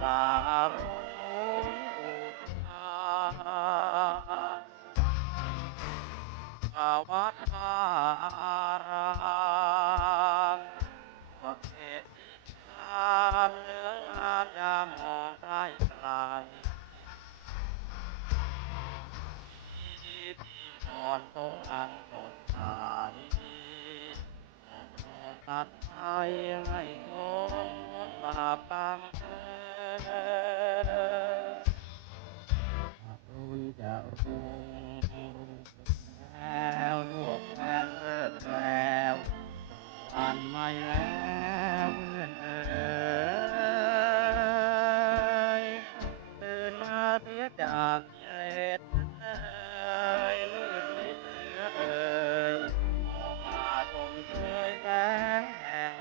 สารุทาวัดวารามเหตุการณ์เนื้อยามองใกล้ไกลที่นอนตรงอันสดใสตัดไทยให้งงบาปังรุ่นจะรุ่งแล้วรวบแล้วอันไม่แล้วเพื่อนตื่นมาเสียจากเหตุมืดมิดมาชมเชยแสงแห่ง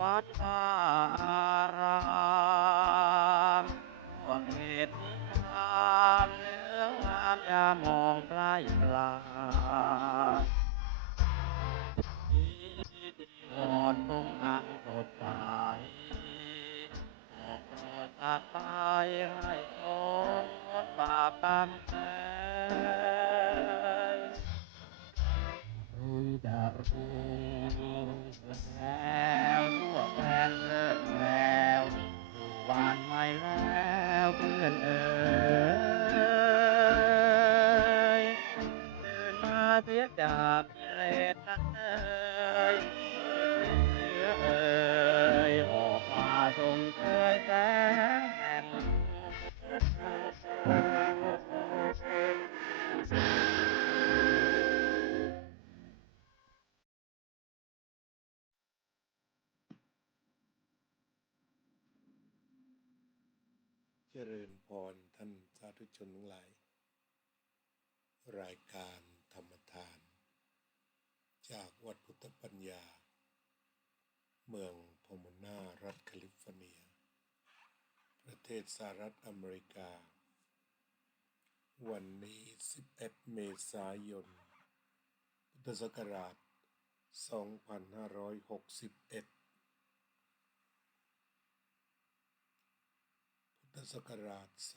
วัดอารามเหตุการณ์เรื่องงามยามองใกล้ปลาวอนตรงอันสดใสตัดไปให้คนบาปกรรมรุ่ยดารุ่งแล้วทั่วแผ่นแล้ววันไม่แล้วเพื่อนตื่นมาเสียจากเลสออกมาชมเชยแสงแห่งเจริญพรท่านสาธุชนทั้งหลายรายการธรรมทานจากวัดพุทธปัญญาเมืองพอมโนารัฐแคลิฟอร์เนียประเทศสหรัฐอเมริกาวันนี้11เมษายนพุทธศักราช2561พุทธศักราช2569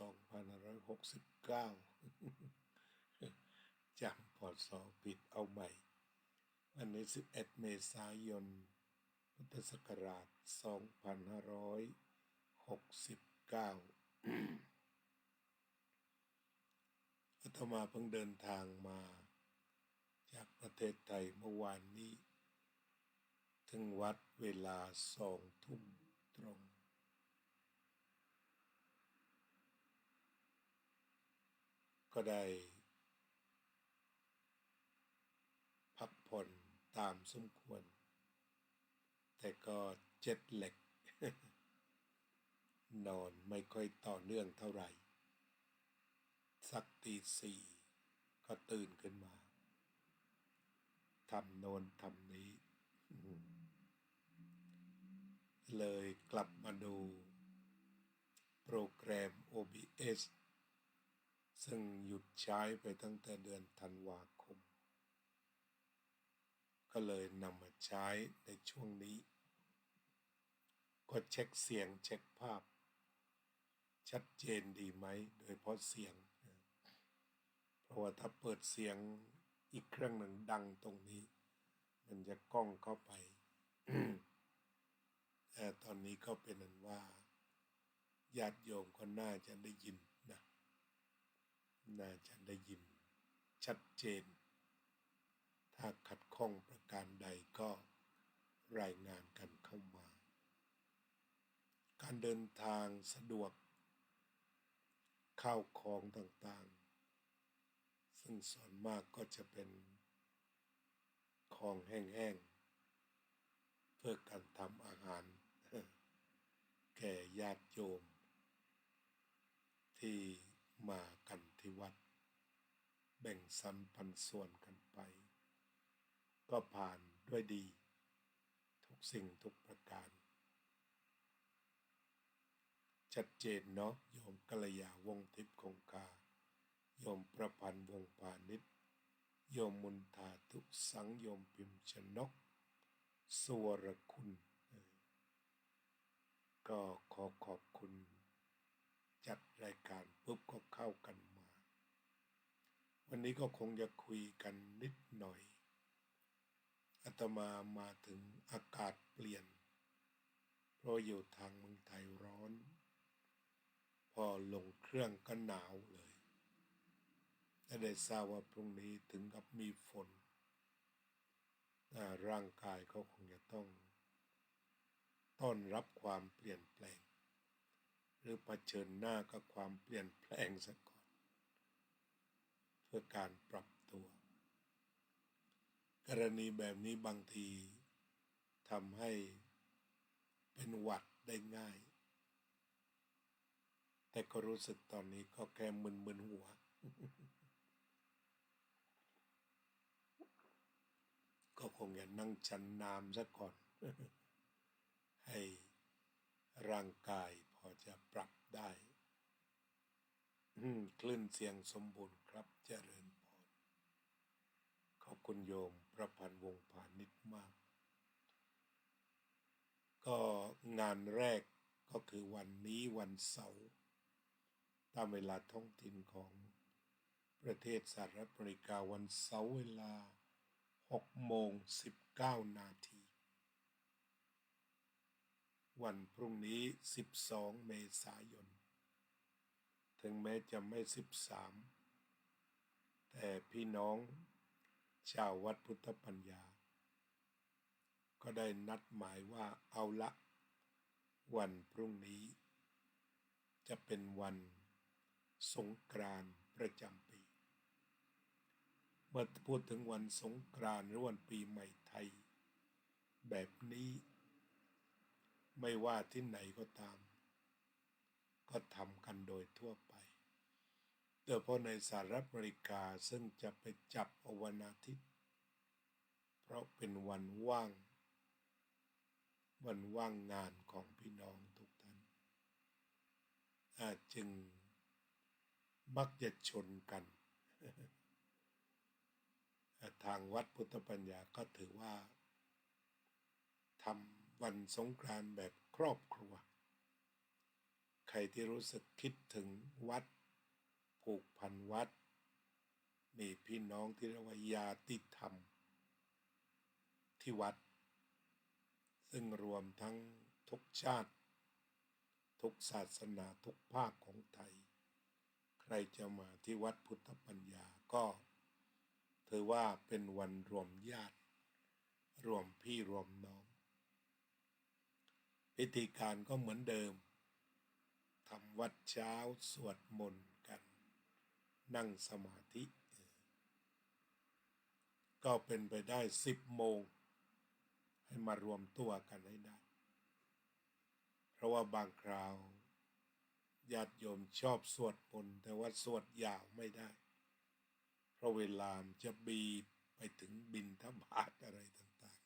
จำพศผิดเอาใหม่วันนี้11เมษายนพุทธศักราช2569อาตมาเพิ่งเดินทางมาจากประเทศไทยเมื่อวานนี้ถึงวัดเวลา2 ทุ่มตรงก็ได้พักผ่อนตามสมควรแต่ก็เจ็ตแลก นอนไม่ค่อยต่อเนื่องเท่าไหร่สักตี 4ก็ตื่นขึ้นมาทำโน่นทำนี้ เลยกลับมาดูโปรแกรม OBS ซึ่งหยุดใช้ไปตั้งแต่เดือนธันวาคมก็เลยนำมาใช้ในช่วงนี้ก็เช็คเสียงเช็คภาพชัดเจนดีไหมโดยเฉพาะเสียงเพราะว่าถ้าเปิดเสียงอีกเครื่องหนึ่งดังตรงนี้มันจะก้องเข้าไป แต่ตอนนี้ก็เป็นนั้นว่าญาติโยมก็น่าจะได้ยินนะน่าจะได้ยินชัดเจนถ้าขัดข้องประการใดก็รายงานกันเข้ามาการเดินทางสะดวกข้าวของต่างๆซึ่งส่วนมากก็จะเป็นของแห้งๆเพื่อการทำอาหาร แก่ญาติโยมที่มากันที่วัดแบ่งสรรปันส่วนกันไปก็ผ่านด้วยดีทุกสิ่งทุกประการชัดเจนเนาะโยมกัลยาวงศ์ทิพย์คงคาโยมประพันธ์วงศ์พาณิชย์โยมมุนทาทุสังโยมพิมพ์ชนก สวรคุณก็ขอขอบคุณจัดรายการปุ๊บก็เข้ากันมา วันนี้ก็คงจะคุยกันนิดหน่อยอาตมาถึงอากาศเปลี่ยนเพราะอยู่ทางเมืองไทยร้อน พอลงเครื่องก็หนาวเลยและได้ทราบว่าพรุ่งนี้ถึงกับมีฝนร่างกายเขาคงจะต้องต้อนรับความเปลี่ยนแปลงหรือเผชิญหน้ากับความเปลี่ยนแปลงซะก่อนเพื่อการปรับตัวกรณีแบบนี้บางทีทำให้เป็นหวัดได้ง่ายแต่ก็รู้สึกตอนนี้ก็แค่มึนๆหัว ก็คงจะนั่งฉันน้ำซะก่อน ให้ร่างกายพอจะปรับได้คลื่นเสียงสมบูรณ์ครับเจริญพรขอบคุณโยมประพันธ์วงศ์พาณิชย์มาก ก็งานแรกก็คือวันนี้วันเสาร์ตามเวลาท้องถิ่นของประเทศสหรัฐอเมริกาวันเสาร์เวลา6:19 นาทีวันพรุ่งนี้12 เมษายนถึงแม้จะไม่13แต่พี่น้องชาววัดพุทธปัญญาก็ได้นัดหมายว่าเอาละวันพรุ่งนี้จะเป็นวันสงกรานต์ประจำปีเมื่อพูดถึงวันสงกรานต์หรือวันปีใหม่ไทยแบบนี้ไม่ว่าที่ไหนก็ตามก็ทำกันโดยทั่วไปโดยเฉพาะในสหรัฐอเมริกาซึ่งจะไปจับวันอาทิตย์เพราะเป็นวันว่างงานของพี่น้องทุกท่านจึงมักจะชนกัน ทางวัดพุทธปัญญาก็ถือว่าทำวันสงกรานต์แบบครอบครัวใครที่รู้สึกคิดถึงวัดผูกพันวัดมีพี่น้องที่เรียกว่าญาติธรรมที่วัดซึ่งรวมทั้งทุกชาติทุกศาสนาทุกภาคของไทยใครจะมาที่วัดพุทธปัญญาก็ถือว่าเป็นวันรวมญาติรวมพี่รวมน้องพิธีการก็เหมือนเดิมทำวัดเช้าสวดมนต์กันนั่งสมาธิก็เป็นไปได้10 โมงให้มารวมตัวกันให้ได้เพราะว่าบางคราวญาติโยมชอบสวดมนต์แต่ว่าสวดยาวไม่ได้เพราะเวลาจะบีบไปถึงบิณฑบาตอะไรต่าง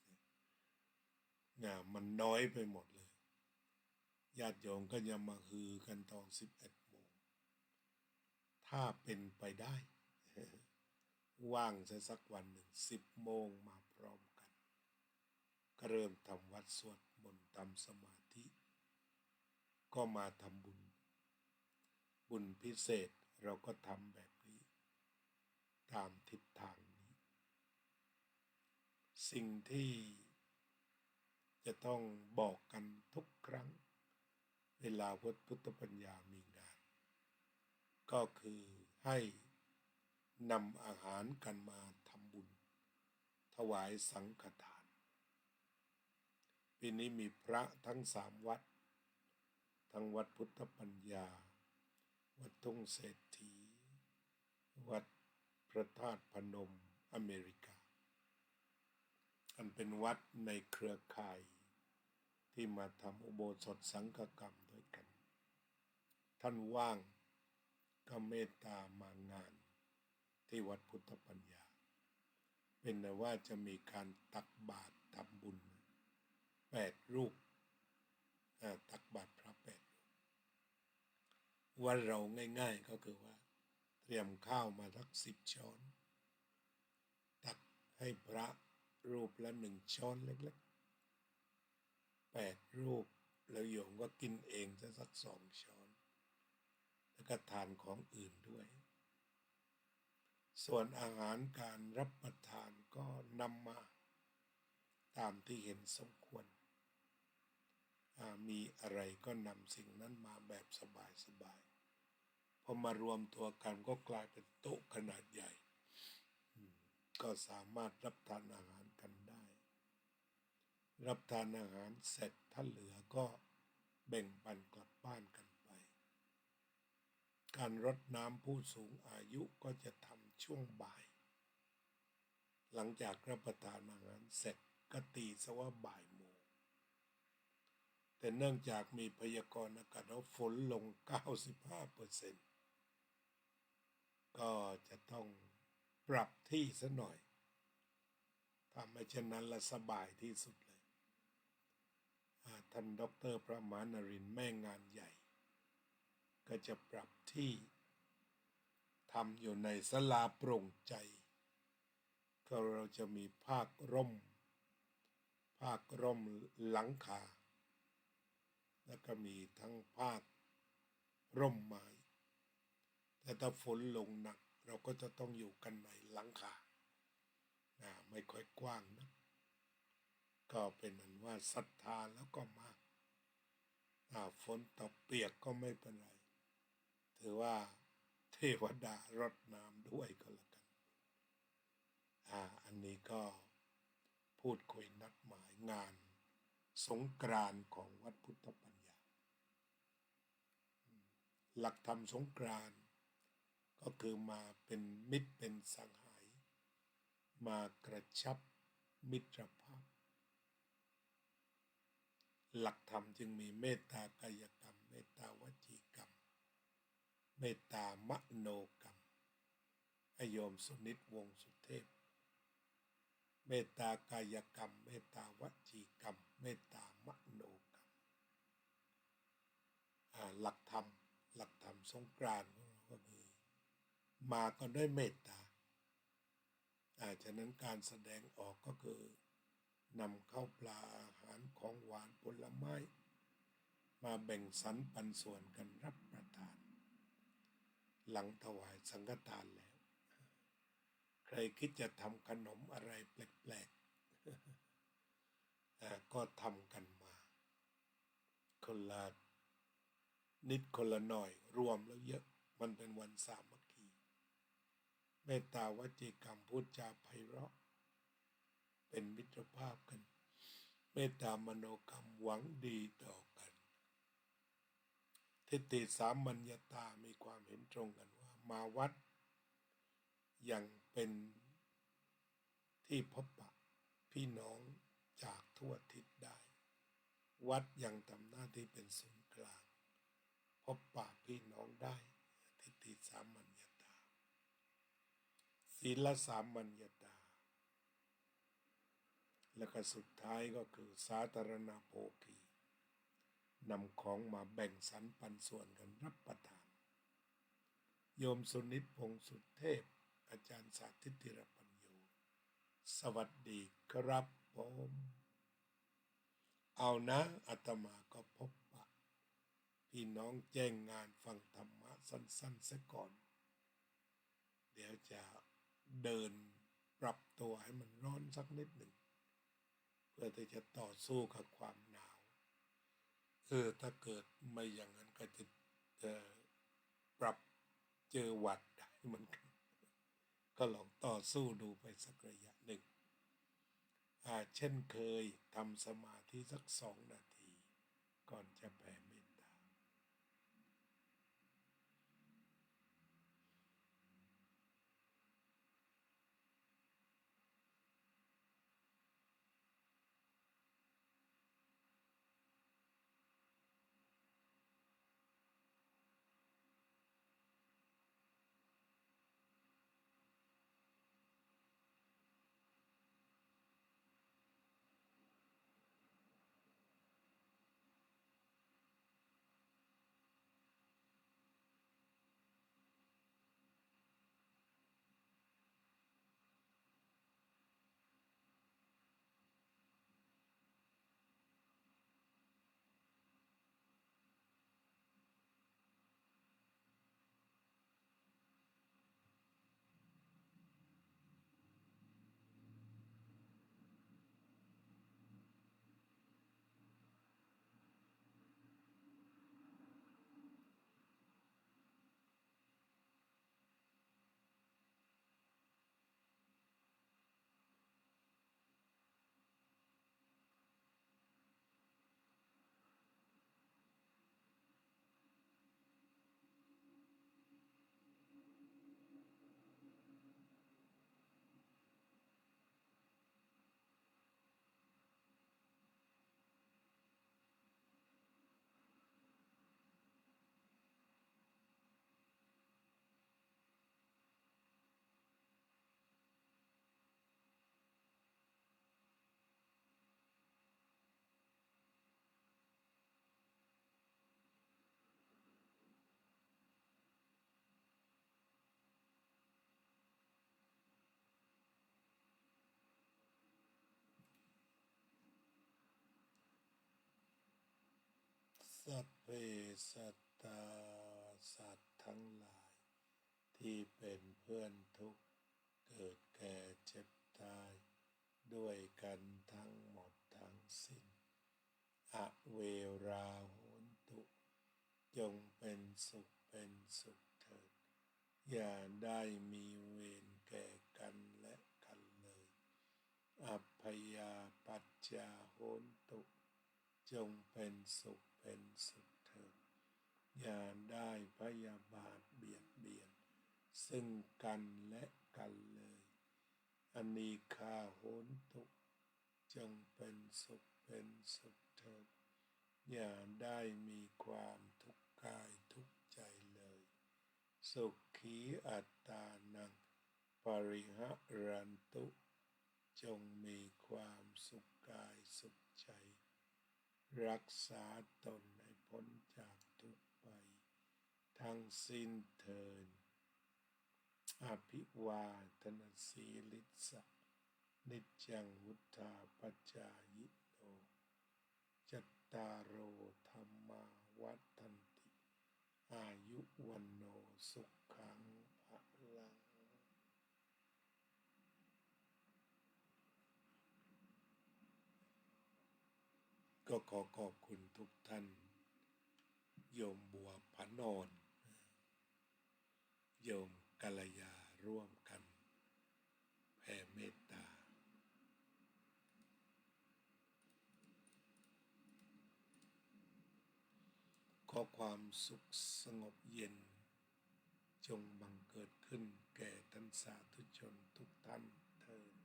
ๆมันน้อยไปหมดเลยญาติโยมก็จะมาฮือกันตอน11 โมงถ้าเป็นไปได้ ว่างสักวันหนึ่ง10 โมงมาพร้อมกันก็เริ่มทำวัดสวดมนต์ทำสมาธิก็มาทำบุญพิเศษเราก็ทำแบบนี้ตามทิศทางนี้สิ่งที่จะต้องบอกกันทุกครั้งเวลาวัดพุทธปัญญามีงานก็คือให้นำอาหารกันมาทำบุญถวายสังฆทานปีนี้มีพระทั้ง3 วัดทั้งวัดพุทธปัญญาวัดทุ่งเศรษฐีวัดพระธาตุพนมอเมริกาอันเป็นวัดในเครือข่ายที่มาทำอุโบสถสังฆกรรมด้วยกันท่านว่างก็เมตตามางานที่วัดพุทธปัญญาเป็นแต่ว่าจะมีการตักบาตรทำบุญ8 รูปตักบาตรพระ8 รูปวันเราง่ายๆก็คือว่าเตรียมข้าวมาสัก10 ช้อนตักให้พระรูปละ1 ช้อนเล็ก 8 รูปแล้วโยมก็กินเองสัก2 ช้อนแล้วก็ทานของอื่นด้วย ส่วนอาหารการรับประทานก็นำมาตามที่เห็นสมควรมีอะไรก็นำสิ่งนั้นมาแบบสบายๆพอมารวมตัวกันก็กลายเป็นโต๊ะขนาดใหญ่ก็สามารถรับทานอาหารกันได้รับทานอาหารเสร็จถ้าเหลือก็แบ่งปันกลับบ้านกันไปการรดน้ำผู้สูงอายุก็จะทำช่วงบ่ายหลังจากรับประทานอาหารเสร็จก็ตีซะว่าบ่ายโมงแต่เนื่องจากมีพยากรณ์อากาศว่าฝนลง 95%ก็จะต้องปรับที่ซะหน่อยถ้าไม่เช่นนั้นละสบายที่สุดเลยท่านดร.พระมหานรินทร์แม่งานใหญ่ก็จะปรับที่ทำอยู่ในศาลาโปร่งใจก็เราจะมีภาคร่มหลังคาแล้วก็มีทั้งภาคร่มไม้แต่ถ้าฝนลงหนักเราก็จะต้องอยู่กันในหลังคาไม่ค่อยกว้างนะก็เป็นนั้นว่าศรัทธาแล้วก็มาฝนตกเปียกก็ไม่เป็นไรถือว่าเทวดารดน้ำด้วยก็แล้วกันอันนี้ก็พูดคุยนัดหมายงานสงกรานต์ของวัดพุทธปัญญาหลักธรรมสงกรานต์ก็คือมาเป็นมิตรเป็นสหายมากระชับมิตรภาพหลักธรรมจึงมีเมตตากายกรรมเมตตาวจีกรรมเมตตามโนกรรมโยมสุนิตวงศ์สุเทพเมตตากายกรรมเมตตาวจีกรรมเมตตามโนกรรมหลักธรรมสงกรานต์ก็คือมากันด้วยเมตตาฉะนั้นการแสดงออกก็คือนำข้าวปลาอาหารของหวานผลไม้มาแบ่งสรรปันส่วนกันรับประทานหลังถวายสังฆทานแล้วใครคิดจะทำขนมอะไรแปลกๆก็ทำกันมาคนละนิดคนละหน่อยรวมแล้วเยอะมันเป็นวันสามัคคีเมตตาวจีกรรมพูดจาไพเราะเป็นมิตรภาพกันเมตตามโนกรรมหวังดีต่อกันทิฏฐิสามัญญตามีความเห็นตรงกันว่ามาวัดยังเป็นที่พบปะพี่น้องจากทั่วทิศได้วัดยังทำหน้าที่เป็นศูนย์กลางพบปะพี่น้องได้ทิฏฐิสามัญญตาศีลสามัญญตาแล้วก็สุดท้ายก็คือสาธารณโภคีนำของมาแบ่งสรรปันส่วนกันรับประทานโยมสุนิตพงศ์สุเทพอาจารย์สาธิตติรปัญโยสวัสดีครับผมเอานะอาตมาก็พบปะพี่น้องแจ้งงานฟังธรรมะสั้นๆซะก่อนเดี๋ยวจะเดินปรับตัวให้มันร้อนสักนิดหนึ่งเพื่อที่จะต่อสู้กับความหนาวถ้าเกิดไม่อย่างนั้นก็จะปรับเจอหวัดได้เหมือนกันก็ลองต่อสู้ดูไปสักระยะหนึ่งเช่นเคยทำสมาธิสัก2 นาทีก่อนจะแผ่เมตตา สัพเพสัตตาสัตว์ทั้งหลายที่เป็นเพื่อนทุกข์เกิดแก่เจ็บตายด้วยกันทั้งหมดทั้งสิ้นอเวราโหนตุจงเป็นสุขเป็นสุขเถิดอย่าได้มีเวรแก่กันและกันเลยอัพพยาปัจจาโหนตุจงเป็นสุขเป็นสุขเถิดอย่าได้พยาบาทเบียดเบียนซึ่งกันและกันเลยอนีฆาโหนตุจงเป็นสุขเป็นสุขเถิดอย่าได้มีความทุกข์กายทุกข์ใจเลยสุขีอัตตานังปริหะรันตุจงมีความสุขกายสุขใจรักษาตนให้พ้นจากทุกข์ไปทั้งสิ้นเถิดอภิวาทนาสีลิสะนิจจังวุธาปัจจายโนจัตตารโอธรรมาวัฏันติอายุวันโนสุขังภลังก็ขอขอบคุณทุกท่านโยมบัวผานนโยมกัลยาร่วมกันแผ่เมตตาขอความสุขสงบเย็นจงบังเกิดขึ้นแก่ท่านสาธุชนทุกท่านเถิด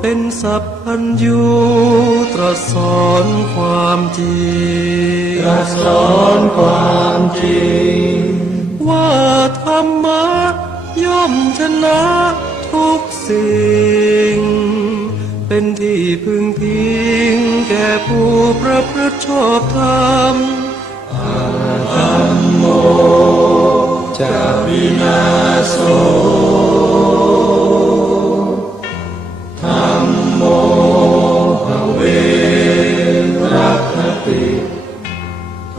เป็นสัพพัญญูตรัสสอนความจริงว่าธรรมะย่อมชนะทุกสิ่งเป็นที่พึงพิงแก่ผู้ประพฤติชอบธรรมธัมโมจะวินาโสธัมโมภเวรัคติ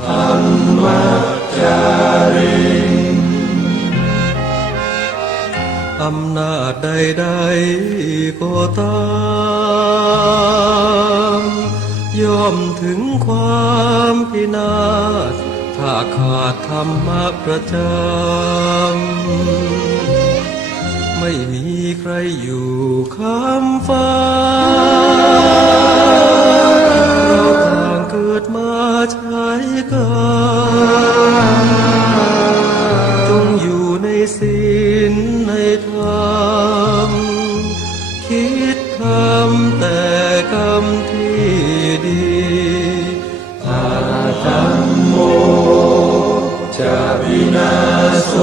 ธัมมัจจาริอำนาจใดๆก็ตามย่อมถึงความพินาศถ้าขาดธรรมะประจำไม่มีใครอยู่ค้ำฟ้าเราต่างเกิดมาใช้กันจงอยู่ในศีลในธรรมคิดทำแต่กรรมที่ดีธัมโมจะวินาโส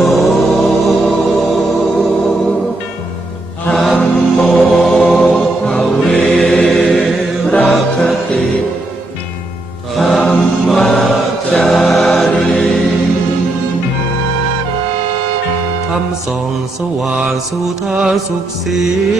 ธัมโมภเวรัคติธัมมัจจาริธรรมส่องสว่างสู่ทางสุขศีล